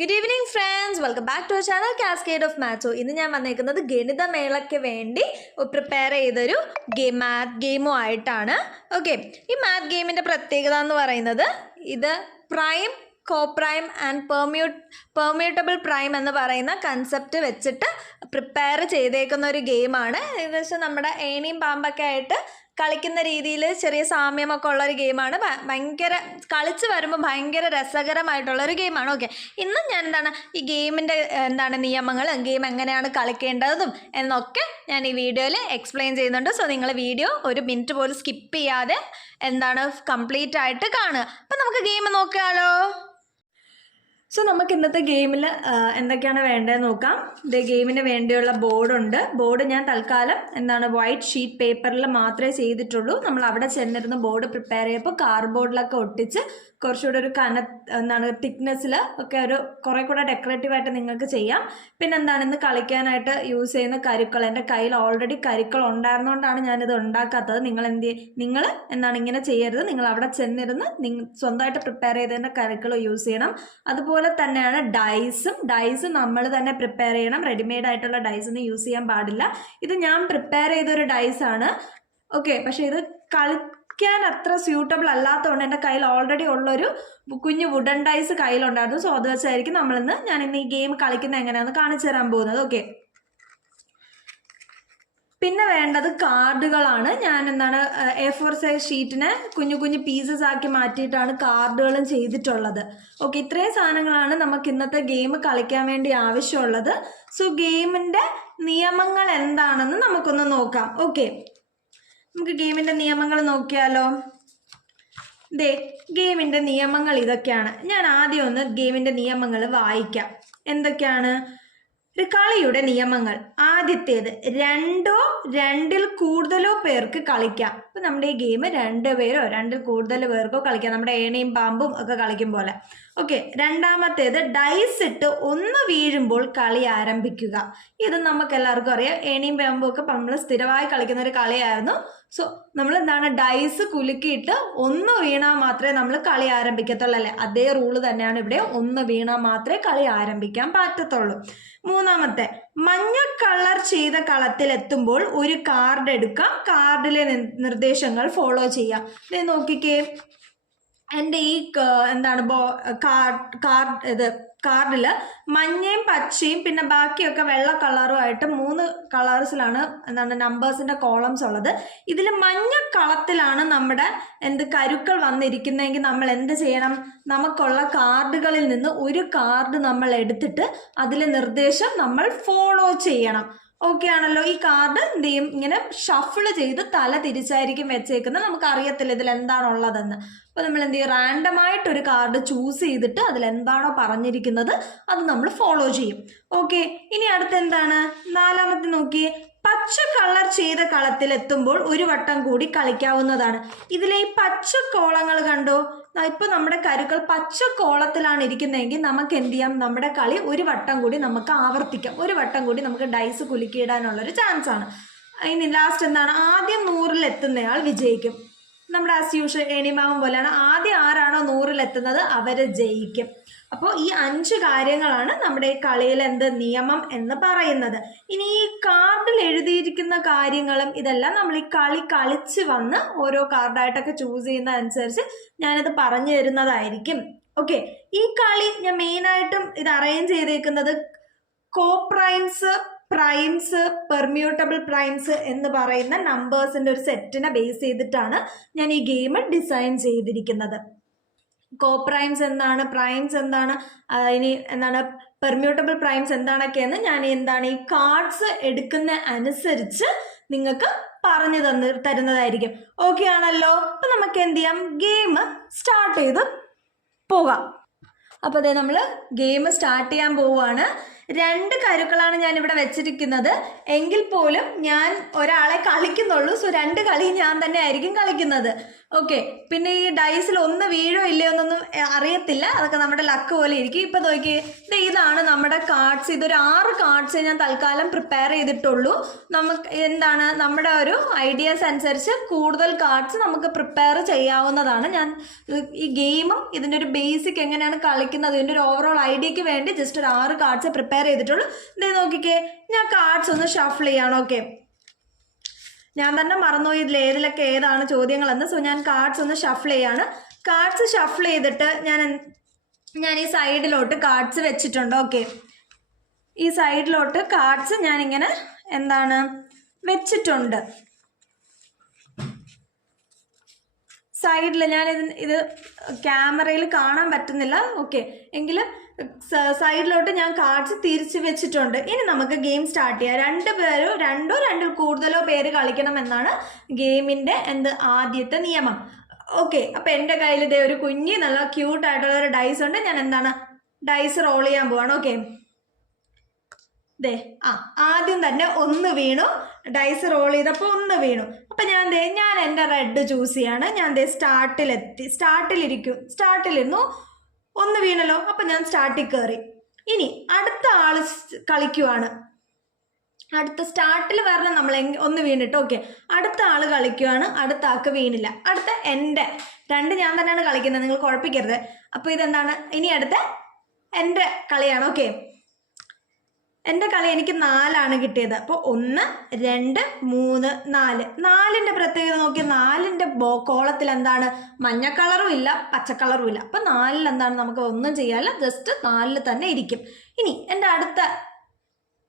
Good evening friends, welcome back to our channel Cascade of Maths. So, ഇന്ന് ഞാൻ വന്നേക്കുന്നത് ഗണിതമേളയ്ക്ക് വേണ്ടി പ്രിപ്പയർ ചെയ്തൊരു മാത്ത് ഗെയിമുമായിട്ടാണ്. ഓക്കെ, ഈ മാത്ത് ഗെയിമിൻ്റെ പ്രത്യേകത എന്ന് പറയുന്നത് ഇത് പ്രൈം, കോപ്രൈം ആൻഡ് പെർമ്യൂട്ടബിൾ പ്രൈം എന്ന് പറയുന്ന കൺസെപ്റ്റ് വെച്ചിട്ട് പ്രിപ്പയർ ചെയ്തേക്കുന്ന ഒരു ഗെയിമാണ്. ഏകദേശം നമ്മുടെ ഏണിയും പാമ്പൊക്കെ ആയിട്ട് കളിക്കുന്ന രീതിയിൽ ചെറിയ സാമ്യമൊക്കെ ഉള്ളൊരു ഗെയിമാണ്. ഭയങ്കര കളിച്ച് വരുമ്പോൾ ഭയങ്കര രസകരമായിട്ടുള്ളൊരു ഗെയിമാണ്. ഓക്കെ, ഇന്ന് ഞാൻ ഈ ഗെയിമിൻ്റെ നിയമങ്ങൾ, ഗെയിം എങ്ങനെയാണ് കളിക്കേണ്ടതും എന്നൊക്കെ ഞാൻ ഈ വീഡിയോയിൽ എക്സ്പ്ലെയിൻ ചെയ്യുന്നുണ്ട്. സോ നിങ്ങൾ വീഡിയോ ഒരു മിനിറ്റ് പോലും സ്കിപ്പ് ചെയ്യാതെ കംപ്ലീറ്റ് ആയിട്ട് കാണുക. അപ്പം നമുക്ക് ഗെയിം നോക്കാമല്ലോ. സോ നമുക്ക് ഇന്നത്തെ ഗെയിമിൽ എന്തൊക്കെയാണ് വേണ്ടതെന്ന് നോക്കാം. ഇത് ഗെയിമിന് വേണ്ടിയുള്ള ബോർഡുണ്ട്. ബോർഡ് ഞാൻ തൽക്കാലം വൈറ്റ് ഷീറ്റ് പേപ്പറിൽ മാത്രമേ ചെയ്തിട്ടുള്ളൂ. നമ്മൾ അവിടെ ചെന്നിരുന്ന് ബോർഡ് പ്രിപ്പയർ ചെയ്യുമ്പോൾ കാർഡ്ബോർഡിലൊക്കെ ഒട്ടിച്ച് കുറച്ചുകൂടെ ഒരു തിക്നെസ്സിൽ ഒക്കെ കുറേ കൂടെ ഡെക്കറേറ്റീവായിട്ട് നിങ്ങൾക്ക് ചെയ്യാം. പിന്നെ ഇന്ന് കളിക്കാനായിട്ട് യൂസ് ചെയ്യുന്ന കരുക്കൾ, എൻ്റെ കയ്യിൽ ഓൾറെഡി കരുക്കൾ ഉണ്ടായിരുന്നുകൊണ്ടാണ് ഞാനിത് ഉണ്ടാക്കാത്തത്. നിങ്ങൾ ഇങ്ങനെ ചെയ്യരുത്. നിങ്ങൾ അവിടെ ചെന്നിരുന്ന് സ്വന്തമായിട്ട് പ്രിപ്പയർ ചെയ്തതിൻ്റെ കരുക്കൾ യൂസ് ചെയ്യണം. അതുപോലെ തന്നെയാണ് ഡൈസും നമ്മൾ തന്നെ പ്രിപ്പയർ ചെയ്യണം. റെഡിമെയ്ഡ് ആയിട്ടുള്ള ഡൈസ് ഒന്നും യൂസ് ചെയ്യാൻ പാടില്ല. ഇത് ഞാൻ പ്രിപ്പയർ ചെയ്തൊരു ഡൈസാണ്. ഓക്കെ, പക്ഷെ ഇത് കളിക്കാൻ അത്ര സ്യൂട്ടബിൾ അല്ലാത്തതുകൊണ്ട് എൻ്റെ കയ്യിൽ ഓൾറെഡി ഉള്ളൊരു കുഞ്ഞു വുഡൻ ഡൈസ് കയ്യിലുണ്ടായിരുന്നു. സോ അത് വെച്ചായിരിക്കും ഞാൻ ഇന്ന് ഈ ഗെയിം കളിക്കുന്നത് എങ്ങനെയാണെന്ന് കാണിച്ചു തരാൻ പോകുന്നത്. ഓക്കെ, പിന്നെ വേണ്ടത് കാർഡുകളാണ്. ഞാൻ A4 സൈസ് ഷീറ്റിനെ കുഞ്ഞു കുഞ്ഞു പീസസ് ആക്കി മാറ്റിയിട്ടാണ് കാർഡുകളും ചെയ്തിട്ടുള്ളത്. ഓക്കെ, ഇത്രയും സാധനങ്ങളാണ് നമുക്ക് ഇന്നത്തെ ഗെയിം കളിക്കാൻ വേണ്ടി ആവശ്യമുള്ളത്. സോ ഗെയിമിൻ്റെ നിയമങ്ങൾ എന്താണെന്ന് നമുക്കൊന്ന് നോക്കാം. ഓക്കെ, നമുക്ക് ഗെയിമിൻ്റെ നിയമങ്ങൾ നോക്കിയാലോ. ഗെയിമിൻ്റെ നിയമങ്ങൾ ഇതൊക്കെയാണ്. ഞാൻ ആദ്യം ഒന്ന് ഗെയിമിൻ്റെ നിയമങ്ങൾ വായിക്കാം. എന്തൊക്കെയാണ് ഒരു കളിയുടെ നിയമങ്ങൾ? ആദ്യത്തേത്, രണ്ടിൽ കൂടുതലോ പേർക്ക് കളിക്കാം. ഇപ്പം നമ്മുടെ ഈ ഗെയിം 2 പേരോ 2ൽ കൂടുതൽ പേർക്കോ കളിക്കാം. നമ്മുടെ ഏണിയും പാമ്പും ഒക്കെ കളിക്കും പോലെ. ഓക്കെ, രണ്ടാമത്തേത്, ഡൈസ് ഇട്ട് 1 വീഴുമ്പോൾ കളി ആരംഭിക്കുക. ഇത് നമുക്ക് എല്ലാവർക്കും അറിയാം. ഏണിയും പാമ്പും ഒക്കെ നമ്മൾ സ്ഥിരമായി കളിക്കുന്ന ഒരു കളിയായിരുന്നു. സോ നമ്മൾ ഡൈസ് കുലുക്കിയിട്ട് 1 വീണാൽ മാത്രമേ നമ്മൾ കളി ആരംഭിക്കത്തുള്ളൂ അല്ലേ? അതേ റൂള് തന്നെയാണ് ഇവിടെ. 1 വീണാൽ മാത്രമേ കളി ആരംഭിക്കാൻ പറ്റത്തുള്ളൂ. മൂന്നാമത്തെ, മഞ്ഞ കളർ ചെയ്ത കളത്തിലെത്തുമ്പോൾ ഒരു കാർഡ് എടുക്കാം. കാർഡിലെ നിർദ്ദേശങ്ങൾ ഫോളോ ചെയ്യാം. ഇത് നോക്കിക്കേ, എൻ്റെ ഈ കാർഡിൽ മഞ്ഞയും പച്ചയും പിന്നെ ബാക്കിയൊക്കെ വെള്ള കളറുമായിട്ട് 3 കളേഴ്സിലാണ് നമ്പേഴ്സിൻ്റെ കോളംസ് ഉള്ളത്. ഇതിൽ മഞ്ഞ കളത്തിലാണ് നമ്മുടെ കരുക്കൾ വന്നിരിക്കുന്നതെങ്കിൽ നമ്മൾ എന്ത് ചെയ്യണം? നമുക്കുള്ള കാർഡുകളിൽ നിന്ന് ഒരു കാർഡ് നമ്മൾ എടുത്തിട്ട് അതിലെ നിർദ്ദേശം നമ്മൾ ഫോളോ ചെയ്യണം. ഓക്കെ ആണല്ലോ? ഈ കാർഡ് എന്ത് ചെയ്യും? ഇങ്ങനെ ഷഫിള് ചെയ്ത് തല തിരിച്ചായിരിക്കും വെച്ചേക്കുന്നത്. നമുക്ക് അറിയത്തില്ല ഇതിൽ എന്താണുള്ളതെന്ന്. അപ്പോൾ നമ്മൾ എന്ത് ചെയ്യും? റാൻഡമായിട്ടൊരു കാർഡ് ചൂസ് ചെയ്തിട്ട് അതിലെന്താണോ പറഞ്ഞിരിക്കുന്നത് അത് നമ്മൾ ഫോളോ ചെയ്യും. ഓക്കെ, ഇനി അടുത്തെന്താണ്? 4ാമത്തെ നോക്കിയേ, പച്ച കളർ ചെയ്ത കളത്തിലെത്തുമ്പോൾ ഒരു വട്ടം കൂടി കളിക്കാവുന്നതാണ്. ഇതിലെ ഈ പച്ച കോളങ്ങൾ കണ്ടോ? ഇപ്പൊ നമ്മുടെ കരുക്കൾ പച്ച കോളത്തിലാണ് ഇരിക്കുന്നതെങ്കിൽ നമുക്ക് എന്ത് ചെയ്യാം? നമ്മുടെ കളി ഒരു വട്ടം കൂടി നമുക്ക് ആവർത്തിക്കാം. ഒരു വട്ടം കൂടി നമുക്ക് ഡൈസ് കുലുക്കിയിടാനുള്ളൊരു ചാൻസ് ആണ്. ഇനി ലാസ്റ്റ് എന്താണ്? ആദ്യം 100ൽ എത്തുന്നയാൾ വിജയിക്കും. നമ്മുടെ ആസ് യൂഷ്വൽ ഏണിമാവും പോലെയാണ്. ആദ്യം ആരാണോ 100ൽ എത്തുന്നത് അവര് ജയിക്കും. അപ്പോൾ ഈ 5 കാര്യങ്ങളാണ് നമ്മുടെ ഈ കളിയിൽ നിയമം എന്ന് പറയുന്നത്. ഇനി ഈ കാർഡിൽ എഴുതിയിരിക്കുന്ന കാര്യങ്ങളും ഇതെല്ലാം നമ്മൾ ഈ കളി കളിച്ച് വന്ന് ഓരോ കാർഡായിട്ടൊക്കെ ചൂസ് ചെയ്യുന്ന അനുസരിച്ച് ഞാനത് പറഞ്ഞു തരുന്നതായിരിക്കും. ഓക്കെ, ഈ കളി ഞാൻ മെയിനായിട്ടും ഇത് അറേഞ്ച് ചെയ്തേക്കുന്നത് കോപ്രൈംസ്, പ്രൈംസ്, പെർമ്യൂട്ടബിൾ പ്രൈംസ് എന്ന് പറയുന്ന നമ്പേഴ്സിൻ്റെ ഒരു സെറ്റിനെ ബേസ് ചെയ്തിട്ടാണ് ഞാൻ ഈ ഗെയിം ഡിസൈൻ ചെയ്തിരിക്കുന്നത്. കോപ്രൈംസ് എന്താണ്, പ്രൈംസ് എന്താണ്, ഇനി പെർമ്യൂട്ടബിൾ പ്രൈംസ് എന്താണൊക്കെയെന്ന് ഞാൻ ഈ കാർഡ്സ് എടുക്കുന്ന അനുസരിച്ച് നിങ്ങൾക്ക് പറഞ്ഞു തരുന്നതായിരിക്കും. ഓക്കെ ആണല്ലോ? അപ്പം നമുക്ക് എന്ത് ചെയ്യാം? ഗെയിം സ്റ്റാർട്ട് ചെയ്ത് പോകാം. അപ്പോൾ നമ്മൾ ഗെയിം സ്റ്റാർട്ട് ചെയ്യാൻ പോവുകയാണ്. 2 കരുക്കളാണ് ഞാൻ ഇവിടെ വെച്ചിരിക്കുന്നത്. എങ്കിൽ പോലും ഞാൻ ഒരാളെ കളിക്കുന്നുള്ളൂ. സോ 2 കളി ഞാൻ തന്നെ ആയിരിക്കും കളിക്കുന്നത്. ഓക്കെ, പിന്നെ ഈ ഡൈസിൽ ഒന്ന് വീഴോ ഇല്ലയോ എന്നൊന്നും അറിയത്തില്ല. അതൊക്കെ നമ്മുടെ ലക്ക് പോലെ ഇരിക്കും. ഇപ്പം നോക്കിയേ, ഇതാണ് നമ്മുടെ കാർഡ്സ്. ഇതൊരു 6 കാർഡ്സ് ഞാൻ തൽക്കാലം പ്രിപ്പയർ ചെയ്തിട്ടുള്ളൂ. നമുക്ക് എന്താണ് നമ്മുടെ ഒരു ഐഡിയാസ് അനുസരിച്ച് കൂടുതൽ കാർഡ്സ് നമുക്ക് പ്രിപ്പയർ ചെയ്യാവുന്നതാണ്. ഞാൻ ഈ ഗെയിമും ഇതിൻ്റെ ഒരു ബേസിക് എങ്ങനെയാണ് കളിക്കുന്നത്, ഇതിൻ്റെ ഒരു ഓവറോൾ ഐഡിയക്ക് വേണ്ടി ജസ്റ്റ് ഒരു 6 കാർഡ്സ് പ്രിപ്പയർ ചെയ്തിട്ടുള്ളൂ. ഇതേ നോക്കിക്കേ, ഞാൻ കാർഡ്സ് ഒന്ന് ഷഫിൾ ചെയ്യാണ്. ഓക്കെ, ഞാൻ തന്നെ മറന്നുപോയി ഇതിൽ ഏതാണ് ചോദ്യങ്ങളെന്ന്. സോ ഞാൻ കാർഡ്സ് ഒന്ന് ഷഫിൾ ചെയ്യാണ്. കാർഡ്സ് ഷഫിൾ ചെയ്തിട്ട് ഞാൻ ഈ സൈഡിലോട്ട് കാർഡ്സ് വെച്ചിട്ടുണ്ട്. ഓക്കെ, ഈ സൈഡിലോട്ട് കാർഡ്സ് ഞാനിങ്ങനെ വെച്ചിട്ടുണ്ട്. സൈഡിൽ ഞാൻ ഇത് ക്യാമറയിൽ കാണാൻ പറ്റുന്നില്ല. ഓക്കെ, എങ്കിലും സൈഡിലോട്ട് ഞാൻ കാർഡ്സ് തിരിച്ച് വെച്ചിട്ടുണ്ട്. ഇനി നമുക്ക് ഗെയിം സ്റ്റാർട്ട് ചെയ്യാം. 2 പേരോ 2 2 കൂടുതലോ പേര് കളിക്കണം എന്നാണ് ഗെയിമിൻ്റെ ആദ്യത്തെ നിയമം. ഓക്കെ, അപ്പം എൻ്റെ കയ്യിൽ ഇതേ ഒരു കുഞ്ഞി നല്ല ക്യൂട്ടായിട്ടുള്ള ഒരു ഡൈസ് ഉണ്ട്. ഞാൻ ഡൈസ് റോൾ ചെയ്യാൻ പോവാണ്. ഓക്കെ, ആദ്യം തന്നെ 1 വീണു. ഡൈസ് റോൾ ചെയ്തപ്പോൾ 1 വീണു. അപ്പം ഞാൻ എൻ്റെ റെഡ് ചൂസ് ചെയ്യാണ്. ഞാൻ സ്റ്റാർട്ടിലിരുന്നു. 1 വീണല്ലോ. അപ്പം ഞാൻ സ്റ്റാർട്ടിൽ കയറി. ഇനി അടുത്ത ആൾ കളിക്കുവാണ്. അടുത്ത സ്റ്റാർട്ടിൽ വരണം നമ്മൾ 1 വീണിട്ട്. ഓക്കെ, അടുത്ത ആൾ കളിക്കുവാണ്. അടുത്ത ആൾക്ക് വീണില്ല. അടുത്ത എൻ്റെ 2 ഞാൻ തന്നെയാണ് കളിക്കുന്നത്, നിങ്ങൾ കുഴപ്പിക്കരുത്. അപ്പോൾ ഇതെന്താണ്, ഇനി അടുത്ത എൻ്റെ കളിയാണ്. ഓക്കെ, എൻ്റെ കളി എനിക്ക് 4 കിട്ടിയത്. അപ്പോൾ 1 2 3 4. 4ൻ്റെ പ്രത്യേകത നോക്കി, 4ൻ്റെ കോളത്തിൽ മഞ്ഞ കളറും ഇല്ല, പച്ച കളറും ഇല്ല. അപ്പം 4 നമുക്ക് ഒന്നും ചെയ്യാനില്ല, ജസ്റ്റ് 4 തന്നെ ഇരിക്കും. ഇനി എൻ്റെ അടുത്ത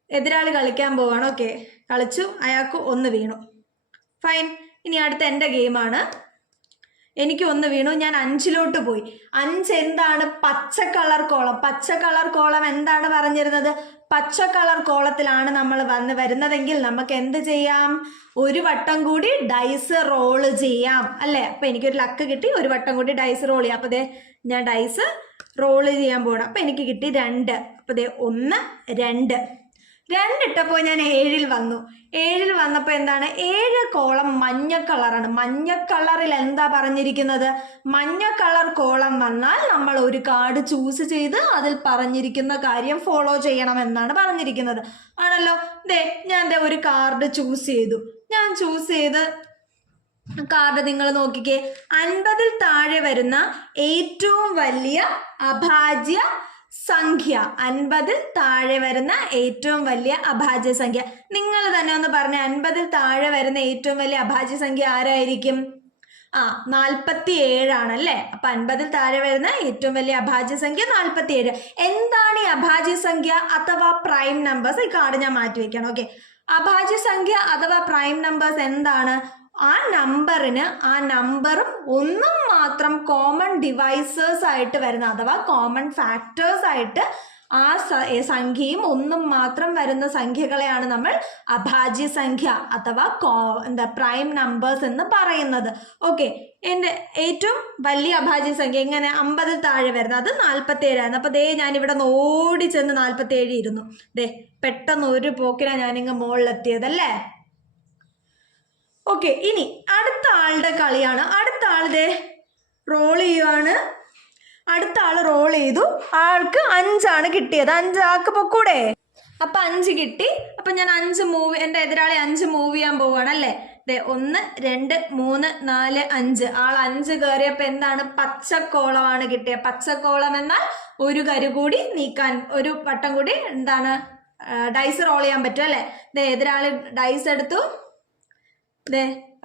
എതിരാളി കളിക്കാൻ പോവാണ്. ഓക്കെ, കളിച്ചു, അയാൾക്ക് 1 വീണു. ഫൈൻ. ഇനി അടുത്ത എൻ്റെ ഗെയിമാണ്. എനിക്ക് 1 വീണു. ഞാൻ 5ലോട്ട് പോയി. 5 എന്താണ്? പച്ച കളർ കോളം. പച്ച കളർ കോളം എന്താണ് പറഞ്ഞിരുന്നത്? പച്ച കളർ കോളത്തിലാണ് നമ്മൾ വരുന്നതെങ്കിൽ നമുക്ക് എന്ത് ചെയ്യാം? 1 വട്ടം കൂടി ഡൈസ് റോള് ചെയ്യാം, അല്ലേ? അപ്പം എനിക്കൊരു ലക്ക് കിട്ടി. 1 വട്ടം കൂടി ഡൈസ് റോൾ ചെയ്യാം. അപ്പോൾ ഞാൻ ഡൈസ് റോള് ചെയ്യാൻ പോകണം. അപ്പം എനിക്ക് കിട്ടി 2. അപ്പോൾ 1 2 2 ഇട്ടപ്പോൾ ഞാൻ 7ൽ വന്നു. 7ൽ വന്നപ്പോൾ എന്താണ്? 7 കോളം മഞ്ഞ കളറാണ്. മഞ്ഞ കളറിൽ എന്താ പറഞ്ഞിരിക്കുന്നത്? മഞ്ഞ കളർ കോളം വന്നാൽ നമ്മൾ ഒരു കാർഡ് ചൂസ് ചെയ്ത് അതിൽ പറഞ്ഞിരിക്കുന്ന കാര്യം ഫോളോ ചെയ്യണമെന്നാണ് പറഞ്ഞിരിക്കുന്നത്, ആണല്ലോ. ഞാൻ ഒരു കാർഡ് ചൂസ് ചെയ്തു. ഞാൻ ചൂസ് ചെയ്ത് കാർഡ് നിങ്ങൾ നോക്കിക്കേ. 50ൽ താഴെ വരുന്ന ഏറ്റവും വലിയ അഭാജ്യ സംഖ്യ. 50ൽ താഴെ വരുന്ന ഏറ്റവും വലിയ അഭാജ്യ സംഖ്യ. നിങ്ങൾ തന്നെ ഒന്ന് പറഞ്ഞേ, 50ൽ താഴെ വരുന്ന ഏറ്റവും വലിയ അഭാജ്യ സംഖ്യ ആരായിരിക്കും? 47 ആണല്ലേ. അപ്പൊ 50ൽ താഴെ വരുന്ന ഏറ്റവും വലിയ അഭാജ്യ സംഖ്യ 47. എന്താണ് ഈ അഭാജ്യ സംഖ്യ അഥവാ പ്രൈം നമ്പേഴ്സ്? ഈ കാർഡ് ഞാൻ മാറ്റി വെക്കണം. ഓക്കെ, അഭാജ്യ സംഖ്യ അഥവാ പ്രൈം നമ്പേഴ്സ് എന്താണ്? ആ നമ്പറും 1 മാത്രം കോമൺ ഡിവൈസേഴ്സ് ആയിട്ട് വരുന്ന അഥവാ കോമൺ ഫാക്ടേഴ്സ് ആയിട്ട് ആ സംഖ്യയും 1 മാത്രം വരുന്ന സംഖ്യകളെയാണ് നമ്മൾ അഭാജ്യ സംഖ്യ അഥവാ പ്രൈം നമ്പേഴ്സ് എന്ന് പറയുന്നത്. ഓക്കെ, എൻ്റെ ഏറ്റവും വലിയ അഭാജ്യ സംഖ്യ എങ്ങനെ? 50ൽ താഴെ വരുന്നത്, അത് 47 ആയിരുന്നു. അപ്പോൾ ഞാനിവിടെ നിന്ന് ഓടി ചെന്ന് 47 ഇരുന്നു. പെട്ടെന്ന് ഒരു പോക്കിനാണ് ഞാനിങ്ങ് മുകളിലെത്തിയതല്ലേ. ഓക്കെ, ഇനി അടുത്ത ആളുടെ കളിയാണ്. അടുത്ത ആൾ റോൾ ചെയ്യുവാണ്. അടുത്ത ആൾ റോൾ ചെയ്തു. ആൾക്ക് 5 കിട്ടിയത്. 5 ആൾക്ക് പൊക്കൂടെ? അപ്പം 5 കിട്ടി. അപ്പം ഞാൻ 5 എൻ്റെ എതിരാളി 5 മൂവ് ചെയ്യാൻ പോവുകയാണ്, അല്ലേ? 1 2 3 4 5. ആൾ 5 കയറിയപ്പോൾ എന്താണ്? പച്ചക്കോളമാണ് കിട്ടിയത്. പച്ചക്കോളം എന്നാൽ ഒരു കരു കൂടി നീക്കാൻ, ഒരു വട്ടം കൂടി ഡൈസ് റോൾ ചെയ്യാൻ പറ്റും, അല്ലേ? എതിരാളി ഡൈസ് എടുത്തു,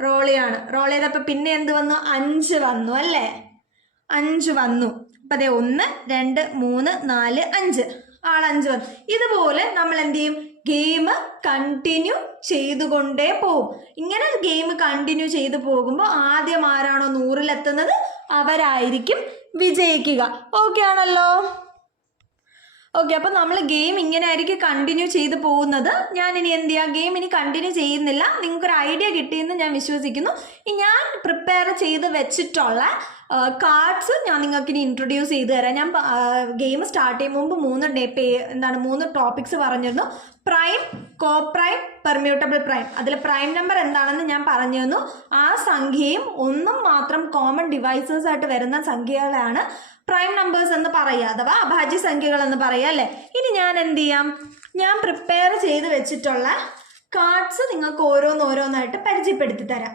റോൾ ചെയ്യാണ്. റോൾ ചെയ്തപ്പോൾ പിന്നെ എന്ത് വന്നു? 5 വന്നു, അല്ലേ? 5 വന്നു. അപ്പം 1 2 3 4 5. ആൾ 5 വന്നു. ഇതുപോലെ നമ്മൾ എന്ത് ചെയ്യും? ഗെയിം കണ്ടിന്യൂ ചെയ്തുകൊണ്ടേ പോകും. ഇങ്ങനെ ഗെയിം കണ്ടിന്യൂ ചെയ്തു പോകുമ്പോൾ ആദ്യം ആരാണോ 100ലെത്തുന്നത് അവരായിരിക്കും വിജയിക്കുക. ഓക്കെ ആണല്ലോ. ഓക്കെ, അപ്പം നമ്മൾ ഗെയിം ഇങ്ങനെ ആയിരിക്കും കണ്ടിന്യൂ ചെയ്ത് പോകുന്നത്. ഞാൻ ഇനി എന്ത് ചെയ്യാം? ഗെയിം ഇനി കണ്ടിന്യൂ ചെയ്യുന്നില്ല. നിങ്ങൾക്കൊരു ഐഡിയ കിട്ടിയെന്ന് ഞാൻ വിശ്വസിക്കുന്നു. ഞാൻ പ്രിപ്പയർ ചെയ്ത് വെച്ചിട്ടുള്ള കാർഡ്സ് ഞാൻ നിങ്ങൾക്ക് ഇനി ഇൻട്രൊഡ്യൂസ് ചെയ്ത് തരാം. ഞാൻ ഗെയിം സ്റ്റാർട്ട് ചെയ്യും മുമ്പ് 3 ടോപ്പിക്സ് പറഞ്ഞിരുന്നു. പ്രൈം, കോ പ്രൈം, പെർമ്യൂട്ടബിൾ പ്രൈം. അതിൽ പ്രൈം നമ്പർ എന്താണെന്ന് ഞാൻ പറഞ്ഞു തന്നു. ആ സംഖ്യയും ഒന്നും മാത്രം കോമൺ ഡിവൈസേഴ്സ് ആയിട്ട് വരുന്ന സംഖ്യകളാണ് പ്രൈം നമ്പേഴ്സ് എന്ന് പറയുക, അഥവാ അഭാജ്യ സംഖ്യകൾ എന്ന് പറയുക അല്ലേ. ഇനി ഞാൻ എന്ത് ചെയ്യാം, ഞാൻ പ്രിപ്പയർ ചെയ്ത് വെച്ചിട്ടുള്ള കാർഡ്സ് നിങ്ങൾക്ക് ഓരോന്നായിട്ട് പരിചയപ്പെടുത്തി തരാം.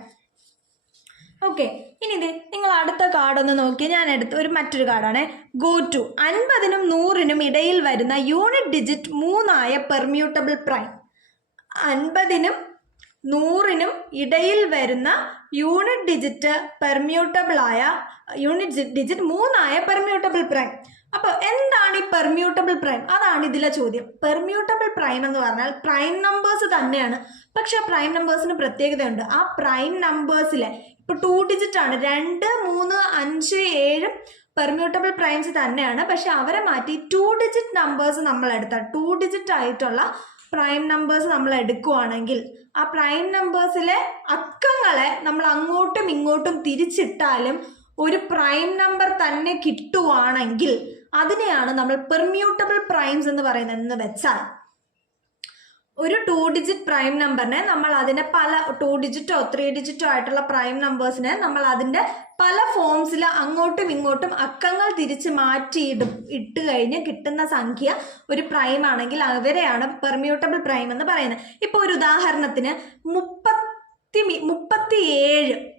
ഓക്കെ, ഇനി ഇത് നിങ്ങൾ അടുത്ത കാർഡ് ഒന്ന് നോക്കി. ഞാൻ എടുത്ത മറ്റൊരു കാർഡാണ്. ഗോ ടു 50നും 100നും ഇടയിൽ വരുന്ന യൂണിറ്റ് ഡിജിറ്റ് 3ആയ പെർമ്യൂട്ടബിൾ പ്രൈം. 50നും 100നും ഇടയിൽ വരുന്ന യൂണിറ്റ് ഡിജിറ്റ് 3ആയ പെർമ്യൂട്ടബിൾ പ്രൈം. അപ്പോൾ എന്താണ് ഈ പെർമ്യൂട്ടബിൾ പ്രൈം? അതാണ് ഇതിലെ ചോദ്യം. പെർമ്യൂട്ടബിൾ പ്രൈം എന്ന് പറഞ്ഞാൽ പ്രൈം നമ്പേഴ്സ് തന്നെയാണ്, പക്ഷെ പ്രൈം നമ്പേഴ്സിന് പ്രത്യേകതയുണ്ട്. ആ പ്രൈം നമ്പേഴ്സിലെ ഇപ്പോൾ 2 ഡിജിറ്റ് ആണ്, 2, 3, 5, 7 പെർമ്യൂട്ടബിൾ പ്രൈംസ് തന്നെയാണ്. പക്ഷെ അവരെ മാറ്റി 2 ഡിജിറ്റ് നമ്പേഴ്സ് നമ്മൾ എടുത്താൽ, 2 ഡിജിറ്റ് ആയിട്ടുള്ള പ്രൈം നമ്പേഴ്സ് നമ്മൾ എടുക്കുവാണെങ്കിൽ ആ പ്രൈം നമ്പേഴ്സിലെ അക്കങ്ങളെ നമ്മൾ അങ്ങോട്ടും ഇങ്ങോട്ടും തിരിച്ചിട്ടാലും ഒരു പ്രൈം നമ്പർ തന്നെ കിട്ടുവാണെങ്കിൽ അതിനെയാണ് നമ്മൾ പെർമ്യൂട്ടബിൾ പ്രൈംസ് എന്ന് പറയുന്നത്. എന്ന് വെച്ചാൽ ഒരു 2 ഡിജിറ്റ് പ്രൈം നമ്പറിനെ നമ്മൾ അതിനെ പല 2 ഡിജിറ്റോ 3 ഡിജിറ്റോ ആയിട്ടുള്ള പ്രൈം നമ്പേഴ്സിനെ നമ്മൾ അതിൻ്റെ പല ഫോംസിൽ അങ്ങോട്ടും ഇങ്ങോട്ടും അക്കങ്ങൾ തിരിച്ച് ഇട്ട് കഴിഞ്ഞ് കിട്ടുന്ന സംഖ്യ ഒരു പ്രൈം ആണെങ്കിൽ അവരെയാണ് പെർമ്യൂട്ടബിൾ പ്രൈം എന്ന് പറയുന്നത്. ഇപ്പോൾ ഒരു ഉദാഹരണത്തിന്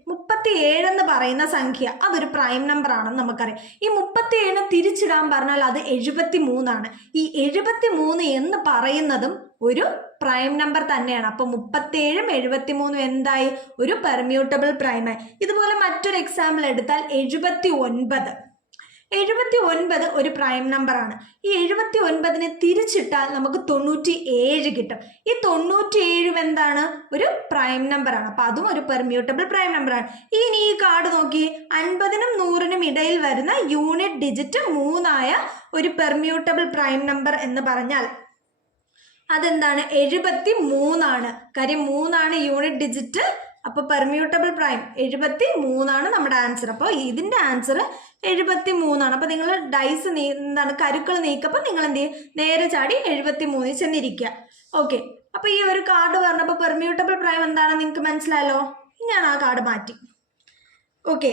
37 എന്ന് പറയുന്ന സംഖ്യ അതൊരു പ്രൈം നമ്പർ ആണെന്ന് നമുക്കറിയാം. ഈ 37 തിരിച്ചിടാൻ പറഞ്ഞാൽ അത് 73 ആണ്. ഈ 73 എന്ന് പറയുന്നതും ഒരു പ്രൈം നമ്പർ തന്നെയാണ്. അപ്പൊ 37ഉം 73ഉം എന്തായി? ഒരു പെർമ്യൂട്ടബിൾ പ്രൈമായി. ഇതുപോലെ മറ്റൊരു എക്സാമ്പിൾ എടുത്താൽ 79 ഒരു പ്രൈം നമ്പറാണ്. ഈ 79നെ തിരിച്ചിട്ടാൽ നമുക്ക് 97 കിട്ടും. ഈ 97 എന്താണ്? ഒരു പ്രൈം നമ്പറാണ്. അപ്പൊ അതും ഒരു പെർമ്യൂട്ടബിൾ പ്രൈം നമ്പറാണ്. ഇനി ഈ കാർഡ് നോക്കി, 50നും 100നും ഇടയിൽ വരുന്ന യൂണിറ്റ് ഡിജിറ്റ് 3ആയ ഒരു പെർമ്യൂട്ടബിൾ പ്രൈം നമ്പർ എന്ന് പറഞ്ഞാൽ അതെന്താണ്? 73 ആണ്. കാര്യം 3 ആണ് യൂണിറ്റ് ഡിജിറ്റ്. അപ്പൊ പെർമ്യൂട്ടബിൾ പ്രൈം 73 ആണ് നമ്മുടെ ആൻസർ. അപ്പോൾ ഇതിന്റെ ആൻസർ 73 ആണ്. അപ്പൊ നിങ്ങൾ ഡൈസ് കരുക്കൾ നീക്കപ്പോൾ നിങ്ങൾ എന്ത് ചെയ്യും? നേരെ ചാടി 73 ചെന്നിരിക്കുക. ഓക്കെ, അപ്പൊ ഈ ഒരു കാർഡ് പറഞ്ഞപ്പോൾ പെർമ്യൂട്ടബിൾ പ്രൈം എന്താണെന്ന് നിങ്ങൾക്ക് മനസ്സിലായല്ലോ. ഞാൻ ആ കാർഡ് മാറ്റി. ഓക്കെ,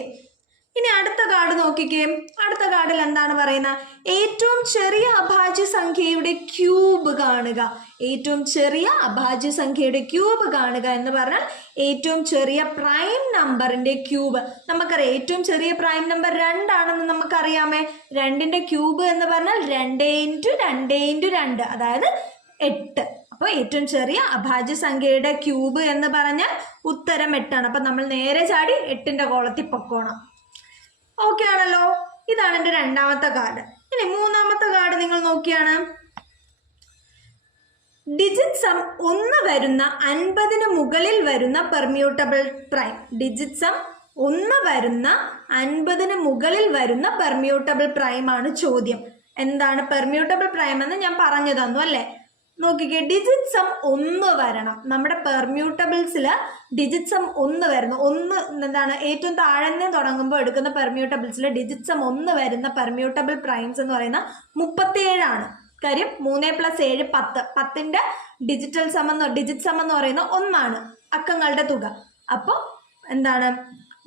ഇനി അടുത്ത കാർഡ് നോക്കിക്കേ. അടുത്ത കാർഡിൽ എന്താണ് പറയുന്നത്? ഏറ്റവും ചെറിയ അഭാജ്യ സംഖ്യയുടെ ക്യൂബ് കാണുക. ഏറ്റവും ചെറിയ അഭാജ്യ സംഖ്യയുടെ ക്യൂബ് കാണുക എന്ന് പറഞ്ഞാൽ ഏറ്റവും ചെറിയ പ്രൈം നമ്പറിന്റെ ക്യൂബ്. നമുക്കറിയാം ഏറ്റവും ചെറിയ പ്രൈം നമ്പർ 2 ആണെന്ന് നമുക്കറിയാമേ. 2ന്റെ ക്യൂബ് എന്ന് പറഞ്ഞാൽ 2 × 2 × 2, അതായത് 8. അപ്പോൾ ഏറ്റവും ചെറിയ അഭാജ്യ സംഖ്യയുടെ ക്യൂബ് എന്ന് പറഞ്ഞാൽ ഉത്തരം 8 ആണ്. അപ്പൊ നമ്മൾ നേരെ ചാടി 8ന്റെ കോളത്തിൽ പൊക്കോണം. ഓക്കെ ആണല്ലോ. ഇതാണ് എൻ്റെ രണ്ടാമത്തെ കാർഡ്. ഇനി മൂന്നാമത്തെ കാർഡ് നിങ്ങൾ നോക്കിയാണ്. ഡിജിറ്റ് സം 1 വരുന്ന 50ന് മുകളിൽ വരുന്ന പെർമ്യൂട്ടബിൾ പ്രൈം. ഡിജിറ്റ് സം 1 വരുന്ന 50ന് മുകളിൽ വരുന്ന പെർമ്യൂട്ടബിൾ പ്രൈം ആണ് ചോദ്യം. എന്താണ് പെർമ്യൂട്ടബിൾ പ്രൈം എന്ന് ഞാൻ പറഞ്ഞു തന്നു അല്ലേ. നോക്കിക്കേ, ഡിജിറ്റ് സം 1 വരണം. നമ്മുടെ പെർമ്യൂട്ടബിൾസിൽ ഡിജിറ്റ് സം 1 വരുന്നു. 1 എന്താണ്? ഏറ്റവും താഴെ നിന്ന് തുടങ്ങുമ്പോൾ എടുക്കുന്ന പെർമ്യൂട്ടബിൾസിൽ ഡിജിറ്റ് സം 1 വരുന്ന പെർമ്യൂട്ടബിൾ പ്രൈംസ് എന്ന് പറയുന്ന 37 ആണ്. കാര്യം 3 + 7 10. 10ന്റെ ഡിജിറ്റ് സം എന്ന് പറയുന്ന 1 ആണ്, അക്കങ്ങളുടെ തുക. അപ്പോൾ എന്താണ്?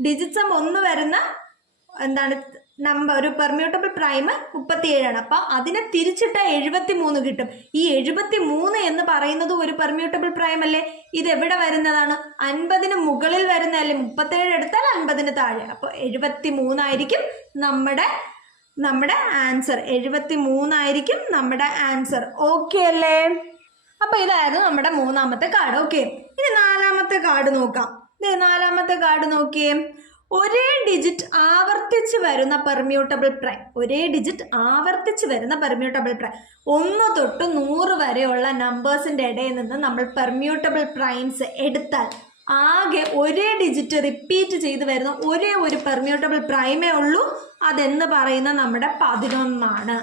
ഡിജിറ്റ് സം 1 വരുന്ന എന്താണ് നമ്പർ, ഒരു പെർമ്യൂട്ടബിൾ പ്രൈം 37 ആണ്. അപ്പൊ അതിനെ തിരിച്ചിട്ട 73 കിട്ടും. ഈ 73 എന്ന് പറയുന്നത് ഒരു പെർമ്യൂട്ടബിൾ പ്രൈം അല്ലേ. ഇത് എവിടെ വരുന്നതാണ്? 50ന് മുകളിൽ വരുന്നതല്ലേ. 37 എടുത്താൽ 50ന് താഴെ. അപ്പൊ 73 ആയിരിക്കും നമ്മുടെ ആൻസർ. 73 ആയിരിക്കും നമ്മുടെ ആൻസർ. ഓക്കെ അല്ലേ? അപ്പൊ ഇതായിരുന്നു നമ്മുടെ മൂന്നാമത്തെ കാർഡ്. ഓക്കെ, ഇനി നാലാമത്തെ കാർഡ് നോക്കാം. നാലാമത്തെ കാർഡ് നോക്കിയേ. ഒരേ ഡിജിറ്റ് ആവർത്തിച്ച് വരുന്ന പെർമ്യൂട്ടബിൾ പ്രൈം. ഒരേ ഡിജിറ്റ് ആവർത്തിച്ച് വരുന്ന പെർമ്യൂട്ടബിൾ പ്രൈം. 1 തൊട്ട് 100 വരെയുള്ള നമ്പേഴ്സിന്റെ ഇടയിൽ നിന്ന് നമ്മൾ പെർമ്യൂട്ടബിൾ പ്രൈംസ് എടുത്താൽ ആകെ ഒരേ ഡിജിറ്റ് റിപ്പീറ്റ് ചെയ്ത് വരുന്ന ഒരേ ഒരു പെർമ്യൂട്ടബിൾ പ്രൈമേ ഉള്ളൂ. അതെന്ന് പറയുന്ന നമ്മുടെ 11 ആണ്.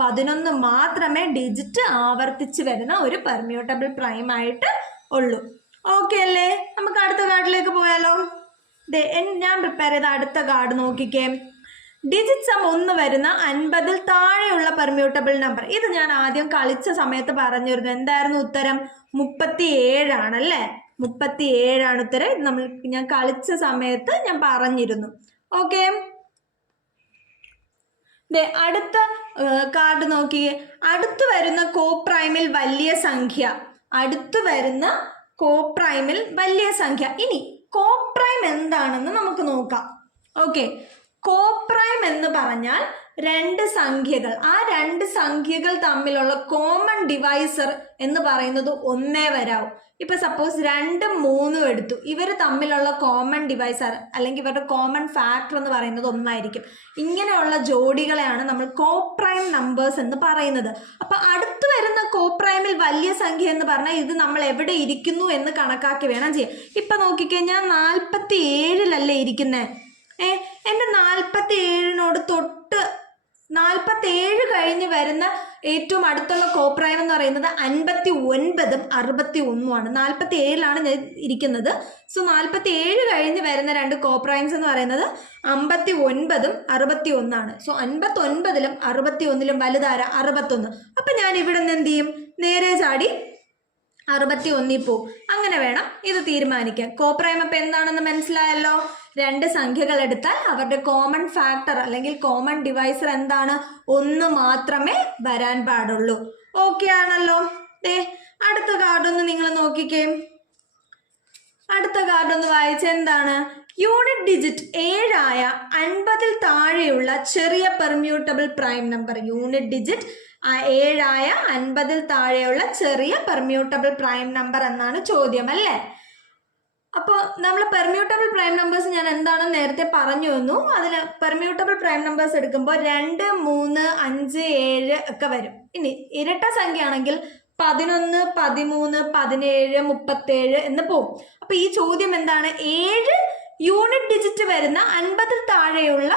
11 മാത്രമേ ഡിജിറ്റ് ആവർത്തിച്ച് വരുന്ന ഒരു പെർമ്യൂട്ടബിൾ പ്രൈം ആയിട്ട് ഉള്ളൂ. ഓക്കെ അല്ലേ? നമുക്ക് അടുത്ത കാർഡിലേക്ക് പോയാലോ. ഞാൻ പ്രിപ്പയർ ചെയ്ത അടുത്ത കാർഡ് നോക്കിക്കേ. ഡിജിറ്റ് സം 1 വരുന്ന 50-ൽ താഴെയുള്ള പെർമ്യൂട്ടബിൾ നമ്പർ. ഇത് ഞാൻ ആദ്യം കളിച്ച സമയത്ത് പറഞ്ഞിരുന്നു. എന്തായിരുന്നു ഉത്തരം? 37 ആണല്ലേ? 37 ആണ് ഉത്തരം. ഇത് ഞാൻ കളിച്ച സമയത്ത് ഞാൻ പറഞ്ഞിരുന്നു. ഓക്കെ, അടുത്ത കാർഡ് നോക്കിയേ. അടുത്തു വരുന്ന കോപ്രൈമിൽ വലിയ സംഖ്യ. അടുത്തു വരുന്ന കോപ്രൈമിൽ വലിയ സംഖ്യ. ഇനി കോപ്രൈം എന്താണെന്ന് നമുക്ക് നോക്കാം. ഓക്കെ, കോപ്രൈം എന്ന് പറഞ്ഞാൽ രണ്ട് സംഖ്യകൾ, ആ രണ്ട് സംഖ്യകൾ തമ്മിലുള്ള കോമൺ ഡിവൈസർ എന്ന് പറയുന്നത് ഒന്നേ വരാവും. ഇപ്പൊ സപ്പോസ് 2ഉം 3ഉം എടുത്തു, ഇവർ തമ്മിലുള്ള കോമൺ ഡിവൈസർ അല്ലെങ്കിൽ ഇവരുടെ കോമൺ ഫാക്ടർ എന്ന് പറയുന്നത് ഒന്നായിരിക്കും. ഇങ്ങനെയുള്ള ജോഡികളെയാണ് നമ്മൾ കോപ്രൈം നമ്പേഴ്സ് എന്ന് പറയുന്നത്. അപ്പൊ അടുത്ത് വരുന്ന കോപ്രൈമിൽ വലിയ സംഖ്യ എന്ന് പറഞ്ഞാൽ ഇത് നമ്മൾ എവിടെ ഇരിക്കുന്നു എന്ന് കണക്കാക്കി വേണം ചെയ്യാൻ. ഇപ്പൊ നോക്കിക്കഴിഞ്ഞാൽ 47-ലല്ലേ ഇരിക്കുന്നേ. എൻ്റെ 47-നോട് തൊട്ട് 47 കഴിഞ്ഞ് വരുന്ന ഏറ്റവും അടുത്തുള്ള കോപ്രൈം എന്ന് പറയുന്നത് 59ഉം 61ഉമാണ്. 47-ലാണ് ഞാൻ ഇരിക്കുന്നത്. സോ 47 കഴിഞ്ഞ് വരുന്ന രണ്ട് കോപ്രൈംസ് എന്ന് പറയുന്നത് 59ഉം 61ആണ്. സോ 59-ലും 61-ലും വലുതാര 61. അപ്പൊ ഞാൻ ഇവിടെ നിന്ന് എന്ത് ചെയ്യും? നേരെ ചാടി 61-ൽ പോവും. അങ്ങനെ വേണം ഇത് തീരുമാനിക്കാൻ. കോപ്രൈം അപ്പൊ എന്താണെന്ന് മനസ്സിലായല്ലോ. രണ്ട് സംഖ്യകൾ എടുത്താൽ അവരുടെ കോമൺ ഫാക്ടർ അല്ലെങ്കിൽ കോമൺ ഡിവൈസർ എന്താണ്? 1 മാത്രമേ വരാൻ പാടുള്ളൂ. ഓക്കെ ആണല്ലോ. അടുത്ത കാർഡൊന്ന് നിങ്ങൾ നോക്കിക്കേ. അടുത്ത കാർഡൊന്ന് വായിച്ച എന്താണ്? യൂണിറ്റ് ഡിജിറ്റ് 7 ആയ 50-ൽ താഴെയുള്ള ചെറിയ പെർമ്യൂട്ടബിൾ പ്രൈം നമ്പർ. യൂണിറ്റ് ഡിജിറ്റ് 7 ആയ 50-ൽ താഴെയുള്ള ചെറിയ പെർമ്യൂട്ടബിൾ പ്രൈം നമ്പർ എന്നാണ് ചോദ്യം അല്ലേ? അപ്പോൾ നമ്മൾ പെർമ്യൂട്ടബിൾ പ്രൈം നമ്പേഴ്സ് ഞാൻ എന്താണെന്ന് നേരത്തെ പറഞ്ഞു തന്നു. അതിൽ പെർമ്യൂട്ടബിൾ പ്രൈം നമ്പേഴ്സ് എടുക്കുമ്പോൾ 2, 3, 5, 7 ഒക്കെ വരും. ഇനി ഇരട്ട സംഖ്യ ആണെങ്കിൽ 11, 13, 17, 37 എന്ന് പോകും. അപ്പൊ ഈ ചോദ്യം എന്താണ്? 7 യൂണിറ്റ് ഡിജിറ്റ് വരുന്ന 50-ൽ താഴെയുള്ള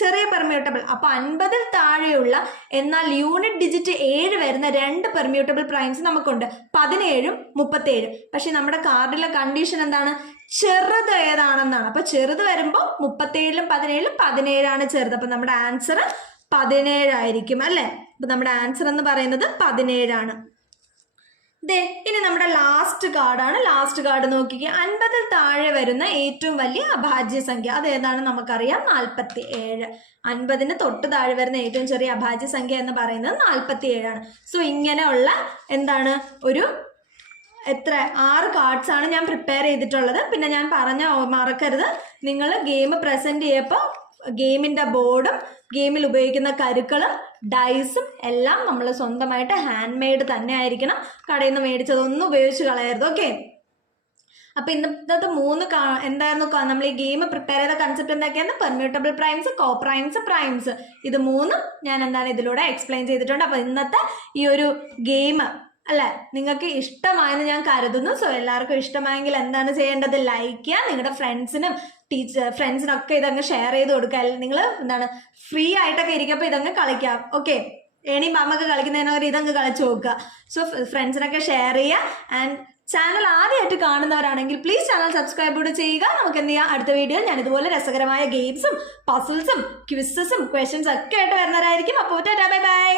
ചെറിയ പെർമ്യൂട്ടബിൾ. അപ്പൊ 50-ൽ താഴെയുള്ള എന്നാൽ യൂണിറ്റ് ഡിജിറ്റ് 7 വരുന്ന രണ്ട് പെർമ്യൂട്ടബിൾ പ്രൈംസ് നമുക്കുണ്ട്, 17ഉം 37. പക്ഷെ നമ്മുടെ കാർഡിലെ കണ്ടീഷൻ എന്താണ്? ചെറുത് ഏതാണെന്നാണ്. അപ്പൊ ചെറുത് വരുമ്പോൾ 37-ലും 17-ലും 17ആണ് ചെറുത്. അപ്പൊ നമ്മുടെ ആൻസർ 17 ആയിരിക്കും അല്ലെ? അപ്പൊ നമ്മുടെ ആൻസർ എന്ന് പറയുന്നത് 17 ആണ്. ഇനി നമ്മുടെ ലാസ്റ്റ് കാർഡാണ്. ലാസ്റ്റ് കാർഡ് നോക്കിക്കേ. 50-ൽ താഴെ വരുന്ന ഏറ്റവും വലിയ അഭാജ്യ സംഖ്യ അത് ഏതാണ്? നമുക്കറിയാം, 47. 50-ന് തൊട്ട് താഴെ വരുന്ന ഏറ്റവും ചെറിയ അഭാജ്യ സംഖ്യ എന്ന് പറയുന്നത് 47 ആണ്. സോ ഇങ്ങനെയുള്ള എന്താണ് ഒരു 6 കാർഡ്സ് ആണ് ഞാൻ പ്രിപ്പയർ ചെയ്തിട്ടുള്ളത്. പിന്നെ ഞാൻ മറക്കരുത്, നിങ്ങൾ ഗെയിം പ്രസന്റ് ചെയ്യപ്പോൾ ഗെയിമിന്റെ ബോർഡും ഗെയിമിൽ ഉപയോഗിക്കുന്ന കരുക്കളും ഡൈസും എല്ലാം നമ്മൾ സ്വന്തമായിട്ട് ഹാൻഡ് മെയ്ഡ് തന്നെ ആയിരിക്കണം. കടയിൽ നിന്ന് മേടിച്ചതൊന്നും ഉപയോഗിച്ച് കളയരുത്. ഓക്കെ, അപ്പൊ ഇന്നത്തെ 3 എന്തായിരുന്നു നമ്മൾ ഈ ഗെയിം പ്രിപ്പയർ ചെയ്ത കൺസെപ്റ്റ് എന്തൊക്കെയാണ്? പെർമ്യൂട്ടബിൾ പ്രൈംസ്, കോപ്രൈംസ്, പ്രൈംസ്. ഇത് 3ഉം ഞാൻ എന്താണ് ഇതിലൂടെ എക്സ്പ്ലെയിൻ ചെയ്തിട്ടുണ്ട്. അപ്പൊ ഇന്നത്തെ ഈ ഒരു ഗെയിം അല്ലെ നിങ്ങൾക്ക് ഇഷ്ടമായെന്ന് ഞാൻ കരുതുന്നു. സോ എല്ലാവർക്കും ഇഷ്ടമായെങ്കിൽ എന്താണ് ചെയ്യേണ്ടത്? ലൈക്ക് ചെയ്യുക, നിങ്ങളുടെ ഫ്രണ്ട്സിനും ഫ്രണ്ട്സിനൊക്കെ ഇതങ്ങ് ഷെയർ ചെയ്ത് കൊടുക്കുക. നിങ്ങൾ എന്താണ് ഫ്രീ ആയിട്ടൊക്കെ ഇരിക്കുമ്പോൾ ഇതങ്ങ് കളിക്കാം. ഓക്കെ, നമുക്ക് കളിക്കുന്നതിനൊരു ഇതങ്ങ് കളിച്ചു നോക്കുക. സോ ഫ്രണ്ട്സിനൊക്കെ ഷെയർ ചെയ്യുക. ആൻഡ് ചാനൽ ആദ്യമായിട്ട് കാണുന്നവരാണെങ്കിൽ പ്ലീസ് ചാനൽ സബ്സ്ക്രൈബ് കൂടെ ചെയ്യുക. നമുക്ക് എന്ത് ചെയ്യാം? അടുത്ത വീഡിയോയിൽ ഞാൻ ഇതുപോലെ രസകരമായ ഗെയിംസും പസിൽസും ക്വിസസും ക്വസ്റ്റ്യൻസ് ഒക്കെ ആയിട്ട് വരുന്നവരായിരിക്കും. അപ്പോൾ ബൈ ബൈ.